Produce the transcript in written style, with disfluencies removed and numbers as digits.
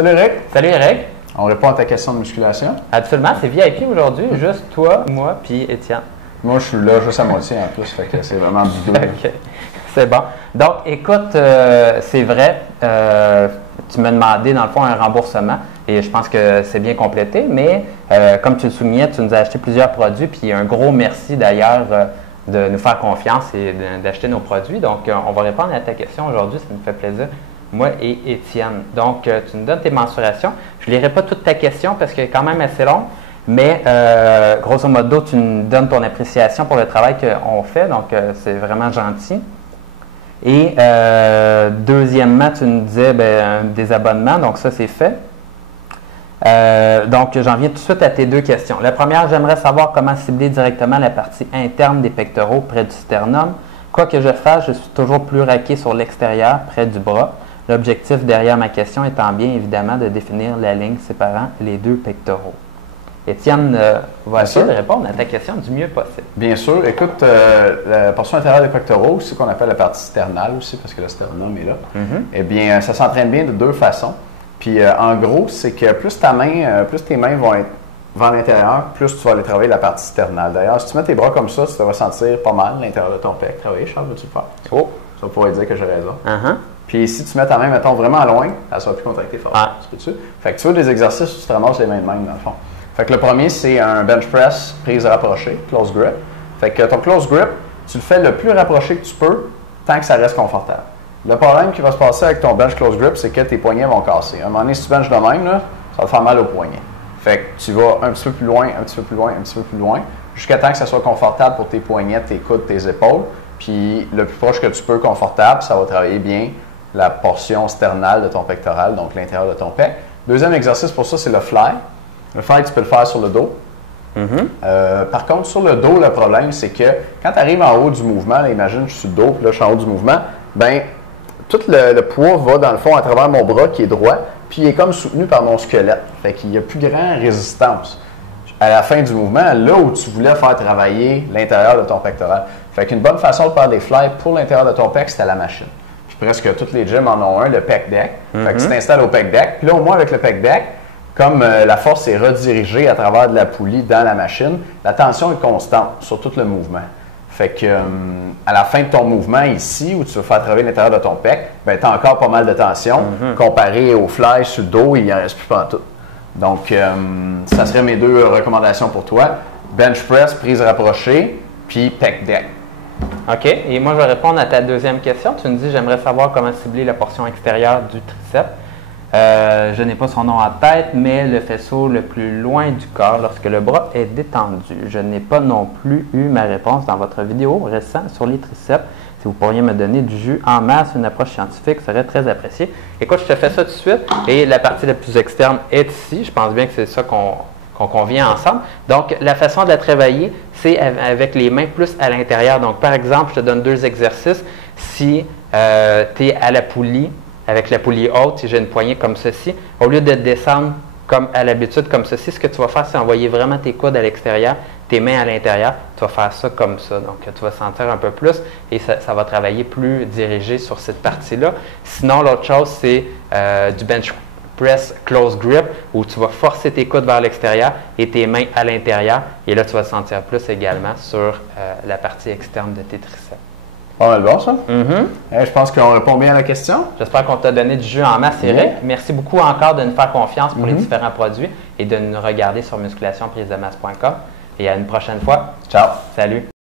Salut Eric. Salut Eric. On répond à ta question de musculation. Absolument, c'est VIP aujourd'hui, juste toi, moi, puis Étienne. Moi, je suis là juste à moitié en plus, fait que c'est vraiment du deux. OK. C'est bon. Donc, écoute, c'est vrai, tu m'as demandé, dans le fond, un remboursement et je pense que c'est bien complété, mais comme tu le soulignais, tu nous as acheté plusieurs produits, puis un gros merci d'ailleurs de nous faire confiance et d'acheter nos produits. Donc, on va répondre à ta question aujourd'hui, ça nous fait plaisir, moi et Étienne. Donc, tu nous donnes tes mensurations. Je ne lirai pas toute ta question parce qu'elle est quand même assez longue, mais grosso modo, tu nous donnes ton appréciation pour le travail qu'on fait, donc c'est vraiment gentil. Et deuxièmement, tu nous disais des abonnements, donc ça c'est fait. Donc j'en viens tout de suite à tes deux questions. La première, j'aimerais savoir comment cibler directement la partie interne des pectoraux près du sternum. Quoi que je fasse, je suis toujours plus raqué sur l'extérieur, près du bras. L'objectif derrière ma question étant bien évidemment de définir la ligne séparant les deux pectoraux. Étienne va essayer de répondre à ta question du mieux possible. Bien sûr. Écoute, la portion intérieure des pectoraux, c'est ce qu'on appelle la partie sternale aussi, parce que le sternum est là. Eh bien, ça s'entraîne bien de deux façons. Puis, en gros, c'est que plus tes mains vont être vers l'intérieur, plus tu vas aller travailler la partie sternale. D'ailleurs, si tu mets tes bras comme ça, tu devrais sentir pas mal l'intérieur de ton pec. Travailler, Charles, veux-tu le faire? Oh! Ça pourrait dire que j'ai raison. Puis, si tu mets ta main, mettons, vraiment loin, elle sera plus contractée fort. Fait que tu veux des exercices où tu te ramasses les mains de même, dans le fond. Fait que le premier, c'est un bench press, prise rapprochée, close grip. Fait que ton close grip, tu le fais le plus rapproché que tu peux, tant que ça reste confortable. Le problème qui va se passer avec ton bench close grip, c'est que tes poignets vont casser. À un moment donné, si tu benches de même, là, ça va te faire mal aux poignets. Fait que tu vas un petit peu plus loin, un petit peu plus loin, un petit peu plus loin, jusqu'à temps que ça soit confortable pour tes poignets, tes coudes, tes épaules. Puis le plus proche que tu peux, confortable, ça va travailler bien la portion sternale de ton pectoral, donc l'intérieur de ton pec. Deuxième exercice pour ça, c'est le fly. Le fly, tu peux le faire sur le dos. Par contre, sur le dos, le problème, c'est que quand tu arrives en haut du mouvement, là, imagine, je suis sur le dos, puis là, je suis en haut du mouvement, bien, tout le poids va, dans le fond, à travers mon bras qui est droit, puis il est comme soutenu par mon squelette. Fait qu'il n'y a plus grande résistance. À la fin du mouvement, là où tu voulais faire travailler l'intérieur de ton pectoral. Fait qu'une bonne façon de faire des fly pour l'intérieur de ton pec, c'est à la machine. Puis presque tous les gyms en ont un, le pec deck. Fait que tu t'installes au pec deck. Puis là, au moins, avec le pec deck, comme la force est redirigée à travers de la poulie dans la machine, la tension est constante sur tout le mouvement. Fait que à la fin de ton mouvement ici, où tu vas faire travailler l'intérieur de ton pec, ben, tu as encore pas mal de tension. Comparé au fly sur le dos, il n'y en reste plus pas en tout. Donc, ça serait mes deux recommandations pour toi. Bench press, prise rapprochée, puis pec deck. OK. Et moi, je vais répondre à ta deuxième question. Tu me dis, j'aimerais savoir comment cibler la portion extérieure du triceps. Je n'ai pas son nom en tête, mais le faisceau le plus loin du corps lorsque le bras est détendu. Je n'ai pas non plus eu ma réponse dans votre vidéo récente sur les triceps. Si vous pourriez me donner du jus en masse, une approche scientifique serait très appréciée. Écoute, je te fais ça tout de suite. Et la partie la plus externe est ici. Je pense bien que c'est ça qu'on convient ensemble. Donc, la façon de la travailler, c'est avec les mains plus à l'intérieur. Donc, par exemple, je te donne deux exercices. Si tu es à la poulie, avec la poulie haute, si j'ai une poignée comme ceci, au lieu de descendre comme à l'habitude, comme ceci, ce que tu vas faire, c'est envoyer vraiment tes coudes à l'extérieur, tes mains à l'intérieur. Tu vas faire ça comme ça. Donc, tu vas sentir un peu plus et ça va travailler plus dirigé sur cette partie-là. Sinon, l'autre chose, c'est du bench press close grip où tu vas forcer tes coudes vers l'extérieur et tes mains à l'intérieur. Et là, tu vas sentir plus également sur la partie externe de tes triceps. Pas mal bon, ça? Je pense qu'on répond bien à la question. J'espère qu'on t'a donné du jus en masse, Eric. Merci beaucoup encore de nous faire confiance pour les différents produits et de nous regarder sur musculationprisedemasse.com. Et à une prochaine fois. Ciao. Salut.